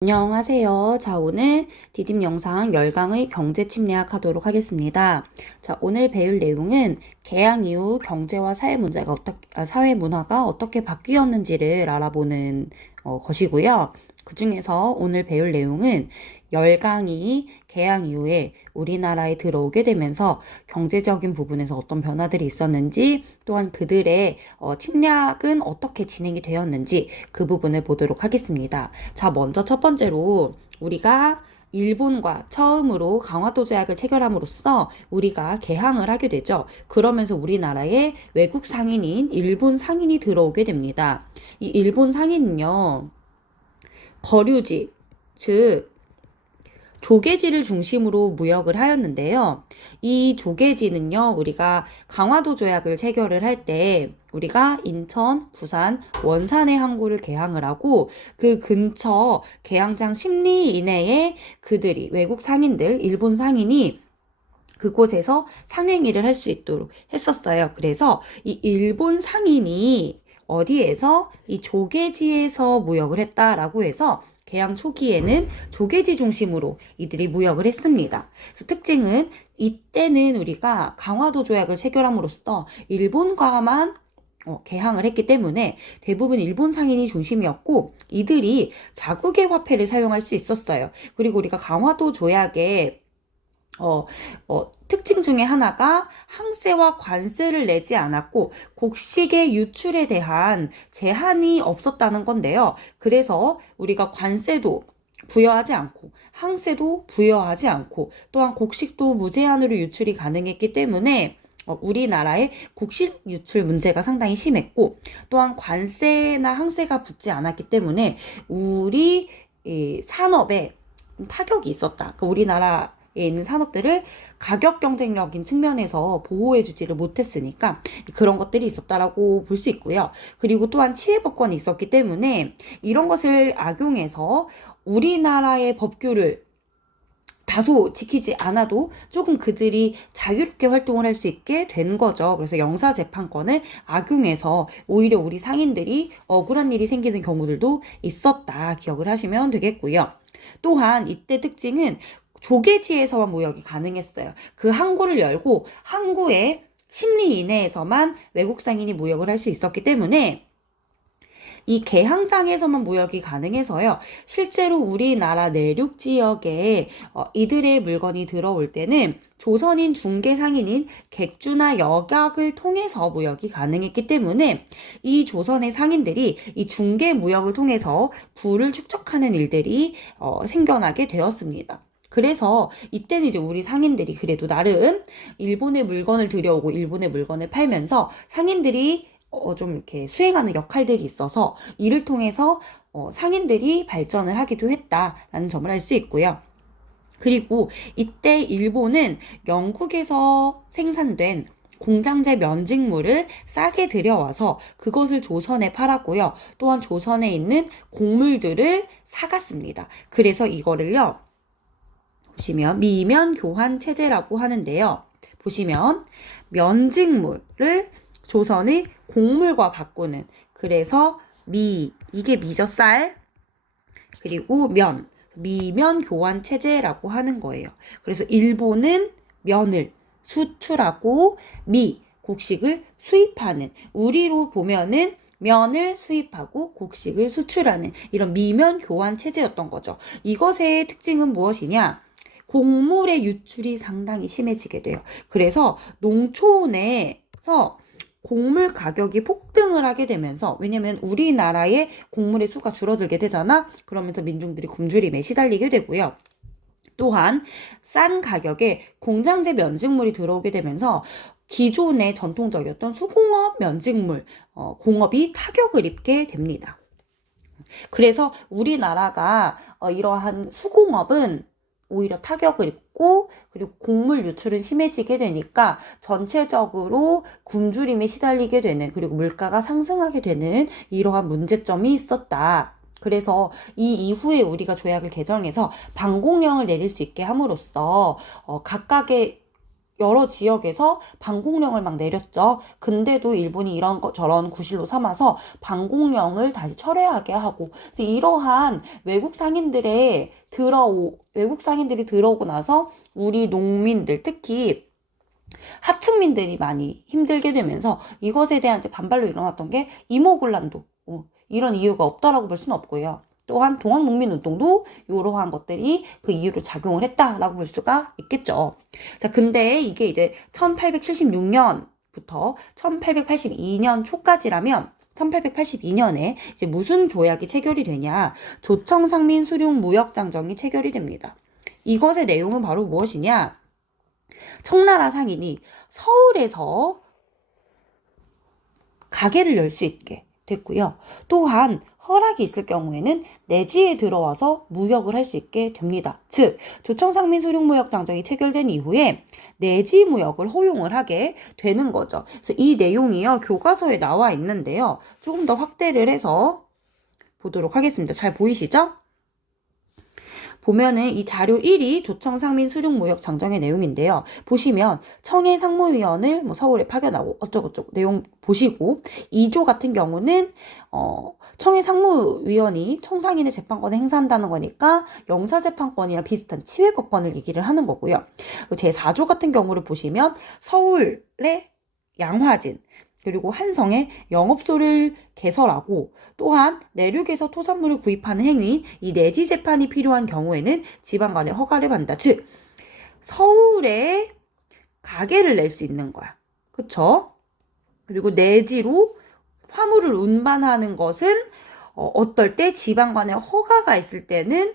안녕하세요. 자, 오늘 디딤 영상 열강의 경제 침략 하도록 하겠습니다. 자, 오늘 배울 내용은 개항 이후 경제와 사회 문화가 어떻게 바뀌었는지를 알아보는 것이고요. 그 중에서 오늘 배울 내용은 열강이 개항 이후에 우리나라에 들어오게 되면서 경제적인 부분에서 어떤 변화들이 있었는지, 또한 그들의 침략은 어떻게 진행이 되었는지 그 부분을 보도록 하겠습니다. 자, 먼저 첫 번째로 우리가 일본과 처음으로 강화도 조약을 체결함으로써 우리가 개항을 하게 되죠. 그러면서 우리나라에 외국 상인인 일본 상인이 들어오게 됩니다. 이 일본 상인은요, 거류지, 즉 조개지를 중심으로 무역을 하였는데요. 이 조개지는요, 우리가 강화도 조약을 체결을 할 때 우리가 인천, 부산, 원산의 항구를 개항을 하고 그 근처 개항장 10리 이내에 그들이 외국 상인들, 일본 상인이 그곳에서 상행위를 할 수 있도록 했었어요. 그래서 이 일본 상인이 어디에서 이 조개지에서 무역을 했다라고 해서 개항 초기에는 조개지 중심으로 이들이 무역을 했습니다. 그래서 특징은 이때는 우리가 강화도 조약을 체결함으로써 일본과만 개항을 했기 때문에 대부분 일본 상인이 중심이었고 이들이 자국의 화폐를 사용할 수 있었어요. 그리고 우리가 강화도 조약에 특징 중에 하나가 항세와 관세를 내지 않았고 곡식의 유출에 대한 제한이 없었다는 건데요. 그래서 우리가 관세도 부여하지 않고 항세도 부여하지 않고 또한 곡식도 무제한으로 유출이 가능했기 때문에 우리나라의 곡식 유출 문제가 상당히 심했고 또한 관세나 항세가 붙지 않았기 때문에 우리 산업에 타격이 있었다. 그러니까 우리나라 에 있는 산업들을 가격 경쟁력인 측면에서 보호해주지를 못했으니까 그런 것들이 있었다라고 볼 수 있고요. 그리고 또한 치해법권이 있었기 때문에 이런 것을 악용해서 우리나라의 법규를 다소 지키지 않아도 조금 그들이 자유롭게 활동을 할 수 있게 된 거죠. 그래서 영사재판권을 악용해서 오히려 우리 상인들이 억울한 일이 생기는 경우들도 있었다. 기억을 하시면 되겠고요. 또한 이때 특징은 조개지에서만 무역이 가능했어요. 그 항구를 열고 항구의 10리 이내에서만 외국 상인이 무역을 할 수 있었기 때문에 이 개항장에서만 무역이 가능해서요. 실제로 우리나라 내륙 지역에 이들의 물건이 들어올 때는 조선인 중개 상인인 객주나 역약을 통해서 무역이 가능했기 때문에 이 조선의 상인들이 이 중개 무역을 통해서 부를 축적하는 일들이 생겨나게 되었습니다. 그래서 이때는 이제 우리 상인들이 그래도 나름 일본의 물건을 들여오고 일본의 물건을 팔면서 상인들이 좀 이렇게 수행하는 역할들이 있어서 이를 통해서 상인들이 발전을 하기도 했다라는 점을 알 수 있고요. 그리고 이때 일본은 영국에서 생산된 공장제 면직물을 싸게 들여와서 그것을 조선에 팔았고요. 또한 조선에 있는 곡물들을 사갔습니다. 그래서 이거를요. 보시면 미면 교환 체제라고 하는데요. 보시면 면직물을 조선의 곡물과 바꾸는, 그래서 이게 미죠, 쌀, 그리고 미면 교환 체제라고 하는 거예요. 그래서 일본은 면을 수출하고 곡식을 수입하는, 우리로 보면은 면을 수입하고 곡식을 수출하는 이런 미면 교환 체제였던 거죠. 이것의 특징은 무엇이냐? 곡물의 유출이 상당히 심해지게 돼요. 그래서 농촌에서 곡물 가격이 폭등을 하게 되면서, 왜냐면 우리나라의 곡물의 수가 줄어들게 되잖아. 그러면서 민중들이 굶주림에 시달리게 되고요. 또한 싼 가격에 공장제 면직물이 들어오게 되면서 기존의 전통적이었던 수공업 면직물 공업이 타격을 입게 됩니다. 그래서 우리나라가 이러한 수공업은 오히려 타격을 입고, 그리고 곡물 유출은 심해지게 되니까 전체적으로 굶주림에 시달리게 되는, 그리고 물가가 상승하게 되는 이러한 문제점이 있었다. 그래서 이 이후에 우리가 조약을 개정해서 방공령을 내릴 수 있게 함으로써 각각의 여러 지역에서 방공령을 막 내렸죠. 근데도 일본이 이런 저런 구실로 삼아서 방공령을 다시 철회하게 하고, 이러한 외국 상인들이 들어오고 나서 우리 농민들, 특히 하층민들이 많이 힘들게 되면서 이것에 대한 이제 반발로 일어났던 게 이모군란도, 이런 이유가 없다라고 볼 수는 없고요. 또한 동학농민운동도 이러한 것들이 그 이유로 작용을 했다라고 볼 수가 있겠죠. 자, 근데 이게 이제 1876년부터 1882년 초까지라면 1882년에 이제 무슨 조약이 체결이 되냐? 조청상민 수륙 무역장정이 체결이 됩니다. 이것의 내용은 바로 무엇이냐? 청나라 상인이 서울에서 가게를 열 수 있게 됐고요. 또한 허락이 있을 경우에는 내지에 들어와서 무역을 할 수 있게 됩니다. 즉, 조청상민 수륙무역장정이 체결된 이후에 내지 무역을 허용을 하게 되는 거죠. 그래서 이 내용이요, 교과서에 나와 있는데요. 조금 더 확대를 해서 보도록 하겠습니다. 잘 보이시죠? 보면은 이 자료 1이 조청상민 수륙무역장정의 내용인데요. 보시면 청해 상무위원을 서울에 파견하고 어쩌고저쩌고 내용 보시고, 2조 같은 경우는 청해 상무위원이 청상인의 재판권을 행사한다는 거니까 영사재판권이랑 비슷한 치외법권을 얘기를 하는 거고요. 제4조 같은 경우를 보시면 서울의 양화진, 그리고 한성에 영업소를 개설하고, 또한 내륙에서 토산물을 구입하는 행위, 이 내지 재판이 필요한 경우에는 지방관의 허가를 받는다. 즉, 서울에 가게를 낼 수 있는 거야. 그쵸? 그리고 내지로 화물을 운반하는 것은 어떨 때 지방관의 허가가 있을 때는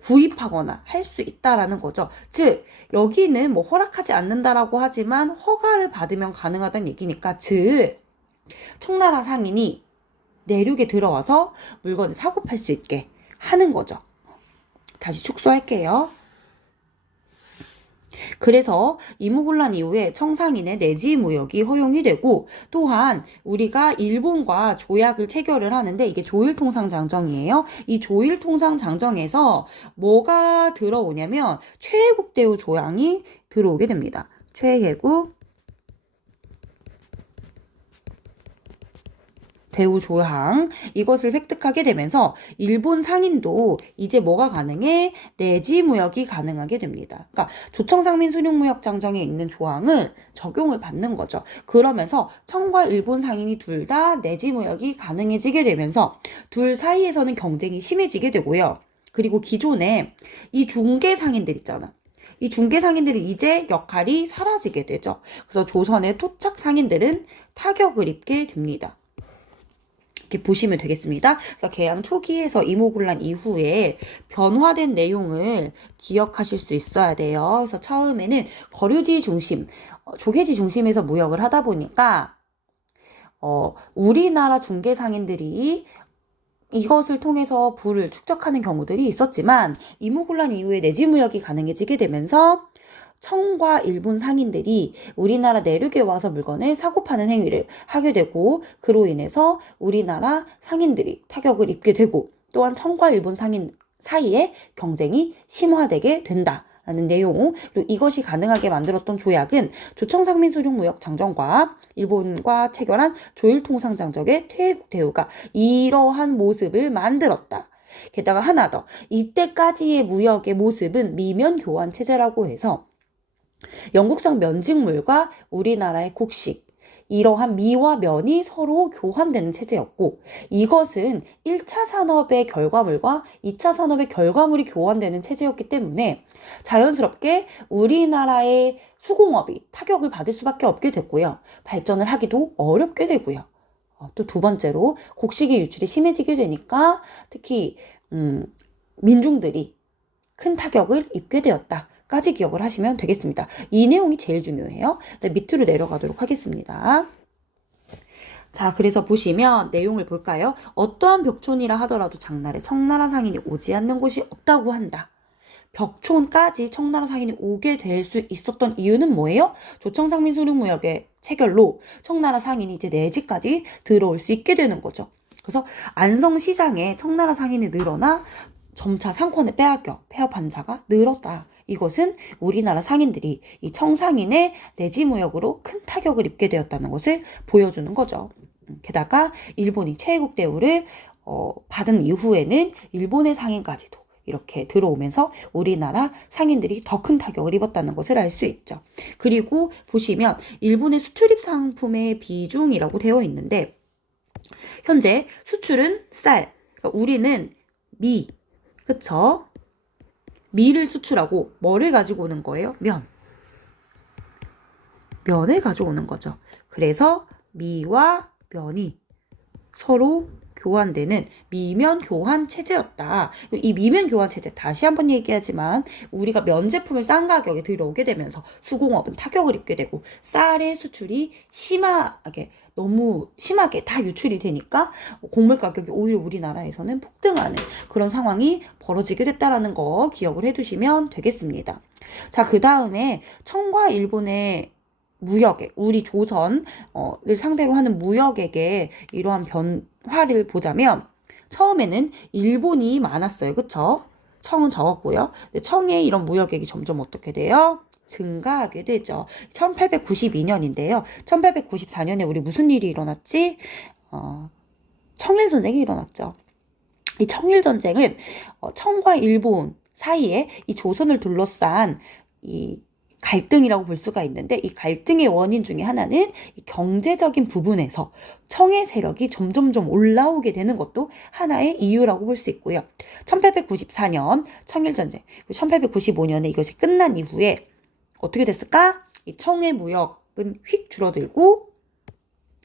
구입하거나 할 수 있다라는 거죠. 즉, 여기는 허락하지 않는다라고 하지만 허가를 받으면 가능하다는 얘기니까, 즉, 청나라 상인이 내륙에 들어와서 물건을 사고 팔 수 있게 하는 거죠. 다시 축소할게요. 그래서 이모군란 이후에 청상인의 내지 무역이 허용이 되고, 또한 우리가 일본과 조약을 체결을 하는데 이게 조일통상장정이에요. 이 조일통상장정에서 뭐가 들어오냐면 최혜국 대우 조항이 들어오게 됩니다. 최혜국 대우 조항, 이것을 획득하게 되면서 일본 상인도 이제 뭐가 가능해? 내지 무역이 가능하게 됩니다. 그러니까 조청상민 수륙무역장정에 있는 조항을 적용을 받는 거죠. 그러면서 청과 일본 상인이 둘 다 내지 무역이 가능해지게 되면서 둘 사이에서는 경쟁이 심해지게 되고요. 그리고 기존에 이 중개 상인들 있잖아. 이 중개 상인들이 이제 역할이 사라지게 되죠. 그래서 조선의 토착 상인들은 타격을 입게 됩니다. 이렇게 보시면 되겠습니다. 그래서 개항 초기에서 이모군란 이후에 변화된 내용을 기억하실 수 있어야 돼요. 그래서 처음에는 거류지 중심, 조개지 중심에서 무역을 하다 보니까 우리나라 중개 상인들이 이것을 통해서 부를 축적하는 경우들이 있었지만, 이모군란 이후에 내지 무역이 가능해지게 되면서 청과 일본 상인들이 우리나라 내륙에 와서 물건을 사고 파는 행위를 하게 되고, 그로 인해서 우리나라 상인들이 타격을 입게 되고, 또한 청과 일본 상인 사이에 경쟁이 심화되게 된다라는 내용. 그리고 이것이 가능하게 만들었던 조약은 조청상민 수륙무역장정과 일본과 체결한 조일통상장정의 퇴국 대우가 이러한 모습을 만들었다. 게다가 하나 더, 이때까지의 무역의 모습은 미면 교환 체제라고 해서 영국성 면직물과 우리나라의 곡식, 이러한 미와 면이 서로 교환되는 체제였고, 이것은 1차 산업의 결과물과 2차 산업의 결과물이 교환되는 체제였기 때문에 자연스럽게 우리나라의 수공업이 타격을 받을 수밖에 없게 됐고요. 발전을 하기도 어렵게 되고요. 또 두 번째로 곡식의 유출이 심해지게 되니까 특히 민중들이 큰 타격을 입게 되었다 까지 기억을 하시면 되겠습니다. 이 내용이 제일 중요해요. 네, 밑으로 내려가도록 하겠습니다. 자, 그래서 보시면 내용을 볼까요? 어떠한 벽촌이라 하더라도 장날에 청나라 상인이 오지 않는 곳이 없다고 한다. 벽촌까지 청나라 상인이 오게 될 수 있었던 이유는 뭐예요? 조청상민 수륙무역의 체결로 청나라 상인이 이제 내지까지 들어올 수 있게 되는 거죠. 그래서 안성시장에 청나라 상인이 늘어나 점차 상권을 폐업한 자가 늘었다. 이것은 우리나라 상인들이 이 청상인의 내지 무역으로 큰 타격을 입게 되었다는 것을 보여주는 거죠. 게다가 일본이 최애국 대우를 받은 이후에는 일본의 상인까지도 이렇게 들어오면서 우리나라 상인들이 더 큰 타격을 입었다는 것을 알 수 있죠. 그리고 보시면 일본의 수출입 상품의 비중이라고 되어 있는데 현재 수출은 쌀, 그러니까 우리는 미, 그쵸? 미를 수출하고 뭐를 가지고 오는 거예요? 면을 가져오는 거죠. 그래서 미와 면이 서로 교환되는 미면 교환 체제였다. 이 미면 교환 체제 다시 한번 얘기하지만 우리가 면 제품을 싼 가격에 들어오게 되면서 수공업은 타격을 입게 되고 쌀의 수출이 너무 심하게 다 유출이 되니까 곡물 가격이 오히려 우리나라에서는 폭등하는 그런 상황이 벌어지게 됐다라는 거 기억을 해두시면 되겠습니다. 자, 그 다음에 청과 일본의 무역액, 우리 조선을 상대로 하는 무역액의 이러한 변화를 보자면 처음에는 일본이 많았어요. 그쵸? 청은 적었고요. 근데 청의 이런 무역액이 점점 어떻게 돼요? 증가하게 되죠. 1892년인데요. 1894년에 우리 무슨 일이 일어났지? 청일전쟁이 일어났죠. 이 청일전쟁은 청과 일본 사이에 이 조선을 둘러싼 이 갈등이라고 볼 수가 있는데 이 갈등의 원인 중에 하나는 이 경제적인 부분에서 청의 세력이 점점점 올라오게 되는 것도 하나의 이유라고 볼 수 있고요. 1894년 청일전쟁, 1895년에 이것이 끝난 이후에 어떻게 됐을까? 이 청의 무역은 휙 줄어들고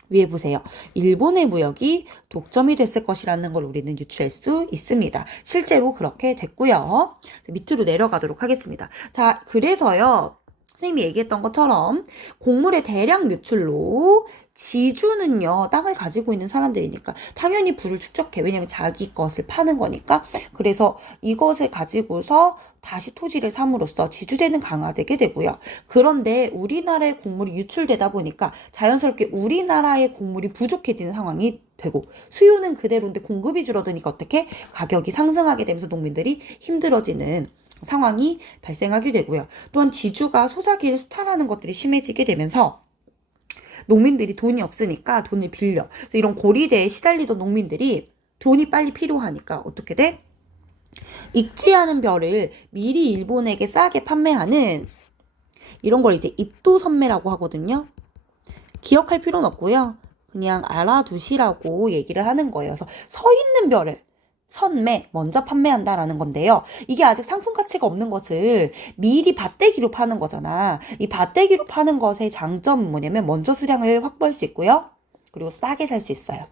위에 보세요. 일본의 무역이 독점이 됐을 것이라는 걸 우리는 유추할 수 있습니다. 실제로 그렇게 됐고요. 밑으로 내려가도록 하겠습니다. 자, 그래서요. 선생님이 얘기했던 것처럼 곡물의 대량 유출로 지주는요, 땅을 가지고 있는 사람들이니까 당연히 부를 축적해. 왜냐면 자기 것을 파는 거니까. 그래서 이것을 가지고서 다시 토지를 삼으로써 지주제는 강화되게 되고요. 그런데 우리나라의 곡물이 유출되다 보니까 자연스럽게 우리나라의 곡물이 부족해지는 상황이 되고 수요는 그대로인데 공급이 줄어드니까 어떻게 가격이 상승하게 되면서 농민들이 힘들어지는 상황이 발생하게 되고요. 또한 지주가 소자기를 수탈하는 것들이 심해지게 되면서 농민들이 돈이 없으니까 돈을 빌려. 그래서 이런 고리대에 시달리던 농민들이 돈이 빨리 필요하니까 어떻게 돼? 익지 않은 벼를 미리 일본에게 싸게 판매하는 이런 걸 이제 입도선매라고 하거든요. 기억할 필요는 없고요. 그냥 알아두시라고 얘기를 하는 거예요. 그래서 서 있는 벼를 선매, 먼저 판매한다라는 건데요. 이게 아직 상품 가치가 없는 것을 미리 밭대기로 파는 거잖아. 이 밭대기로 파는 것의 장점은 뭐냐면 먼저 수량을 확보할 수 있고요. 그리고 싸게 살 수 있어요.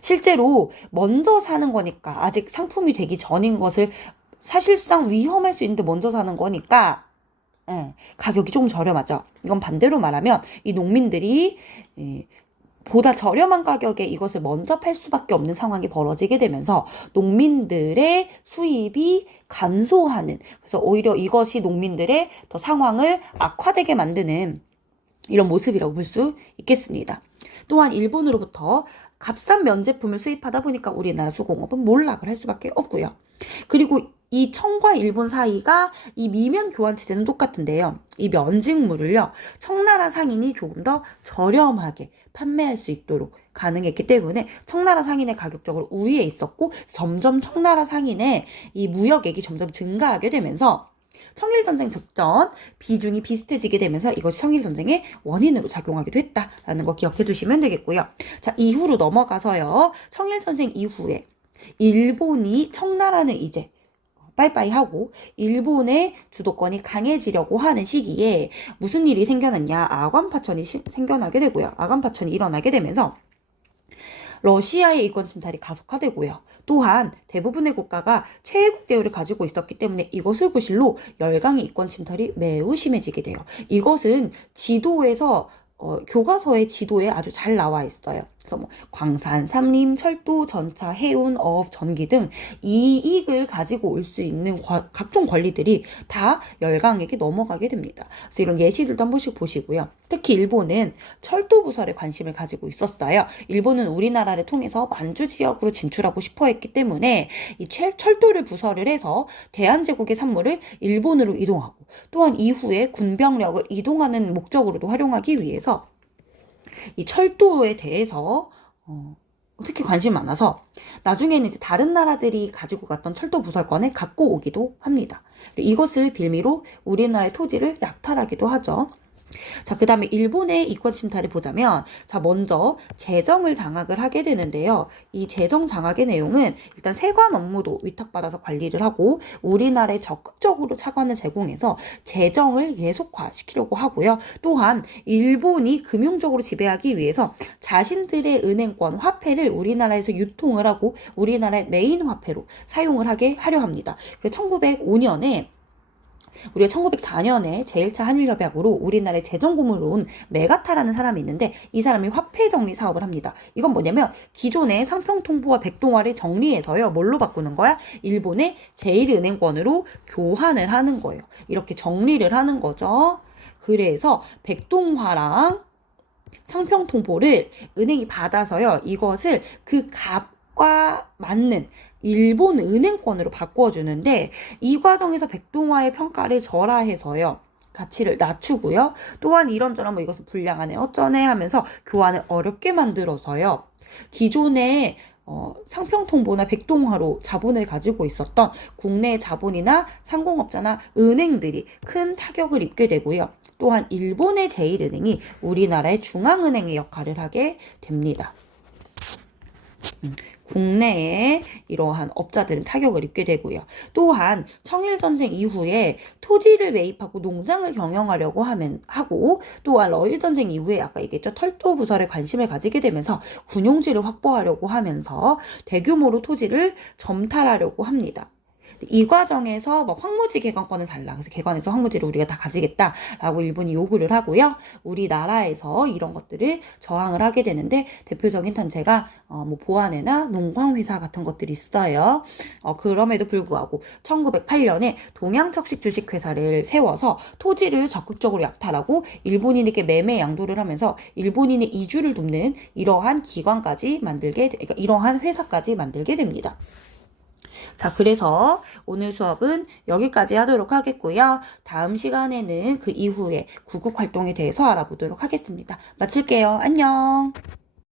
실제로 먼저 사는 거니까 아직 상품이 되기 전인 것을 사실상 위험할 수 있는데 먼저 사는 거니까 가격이 좀 저렴하죠. 이건 반대로 말하면 이 농민들이 보다 저렴한 가격에 이것을 먼저 팔 수밖에 없는 상황이 벌어지게 되면서 농민들의 수입이 감소하는, 그래서 오히려 이것이 농민들의 더 상황을 악화되게 만드는 이런 모습이라고 볼 수 있겠습니다. 또한 일본으로부터 값싼 면제품을 수입하다 보니까 우리나라 수공업은 몰락을 할 수밖에 없고요. 그리고 이 청과 일본 사이가 이 미면 교환 체제는 똑같은데요. 이 면직물을요, 청나라 상인이 조금 더 저렴하게 판매할 수 있도록 가능했기 때문에 청나라 상인의 가격적으로 우위에 있었고 점점 청나라 상인의 이 무역액이 점점 증가하게 되면서 청일전쟁 접전 비중이 비슷해지게 되면서 이것이 청일전쟁의 원인으로 작용하기도 했다라는 거 기억해 두시면 되겠고요. 자, 이후로 넘어가서요. 청일전쟁 이후에 일본이 청나라는 이제 빠이빠이 하고 일본의 주도권이 강해지려고 하는 시기에 무슨 일이 생겨났냐? 아관파천이 생겨나게 되고요. 아관파천이 일어나게 되면서 러시아의 이권 침탈이 가속화되고요. 또한 대부분의 국가가 최애국 대우를 가지고 있었기 때문에 이것을 구실로 열강의 이권 침탈이 매우 심해지게 돼요. 이것은 지도에서 교과서의 지도에 아주 잘 나와 있어요. 그래서 뭐 광산, 삼림, 철도, 전차, 해운, 어업, 전기 등 이익을 가지고 올 수 있는 각종 권리들이 다 열강에게 넘어가게 됩니다. 그래서 이런 예시들도 한 번씩 보시고요. 특히 일본은 철도 부설에 관심을 가지고 있었어요. 일본은 우리나라를 통해서 만주 지역으로 진출하고 싶어 했기 때문에 이 철도를 부설을 해서 대한제국의 산물을 일본으로 이동하고 또한 이후에 군병력을 이동하는 목적으로도 활용하기 위해서 이 철도에 대해서 특히 관심이 많아서 나중에는 이제 다른 나라들이 가지고 갔던 철도 부설권을 갖고 오기도 합니다. 이것을 빌미로 우리나라의 토지를 약탈하기도 하죠. 자, 그 다음에 일본의 이권 침탈을 보자면, 자, 먼저 재정을 장악을 하게 되는데요. 이 재정 장악의 내용은 일단 세관 업무도 위탁받아서 관리를 하고, 우리나라에 적극적으로 차관을 제공해서 재정을 예속화시키려고 하고요. 또한 일본이 금융적으로 지배하기 위해서 자신들의 은행권, 화폐를 우리나라에서 유통을 하고, 우리나라의 메인 화폐로 사용을 하게 하려 합니다. 그래서 1905년에 우리가 1904년에 제1차 한일협약으로 우리나라에 재정고문을 온 메가타라는 사람이 있는데 이 사람이 화폐 정리 사업을 합니다. 이건 뭐냐면 기존의 상평통보와 백동화를 정리해서요. 뭘로 바꾸는 거야? 일본의 제1은행권으로 교환을 하는 거예요. 이렇게 정리를 하는 거죠. 그래서 백동화랑 상평통보를 은행이 받아서요. 이것을 그 값과 맞는 일본 은행권으로 바꿔주는데 이 과정에서 백동화의 평가를 절하해서요. 가치를 낮추고요. 또한 이런저런 뭐 이것은 불량하네 어쩌네 하면서 교환을 어렵게 만들어서요. 기존의 상평통보나 백동화로 자본을 가지고 있었던 국내 자본이나 상공업자나 은행들이 큰 타격을 입게 되고요. 또한 일본의 제1은행이 우리나라의 중앙은행의 역할을 하게 됩니다. 국내에 이러한 업자들은 타격을 입게 되고요. 또한 청일전쟁 이후에 토지를 매입하고 농장을 경영하려고 하고 또한 러일전쟁 이후에 아까 얘기했죠. 철도 부설에 관심을 가지게 되면서 군용지를 확보하려고 하면서 대규모로 토지를 점탈하려고 합니다. 이 과정에서 뭐 황무지 개관권을 달라. 그래서 개관해서 황무지를 우리가 다 가지겠다라고 일본이 요구를 하고요. 우리나라에서 이런 것들을 저항을 하게 되는데 대표적인 단체가 뭐 보안회나 농광회사 같은 것들이 있어요. 그럼에도 불구하고 1908년에 동양척식 주식회사를 세워서 토지를 적극적으로 약탈하고 일본인에게 매매 양도를 하면서 일본인의 이주를 돕는 이러한 기관까지 그러니까 이러한 회사까지 만들게 됩니다. 자, 그래서 오늘 수업은 여기까지 하도록 하겠고요. 다음 시간에는 그 이후에 구국 활동에 대해서 알아보도록 하겠습니다. 마칠게요. 안녕.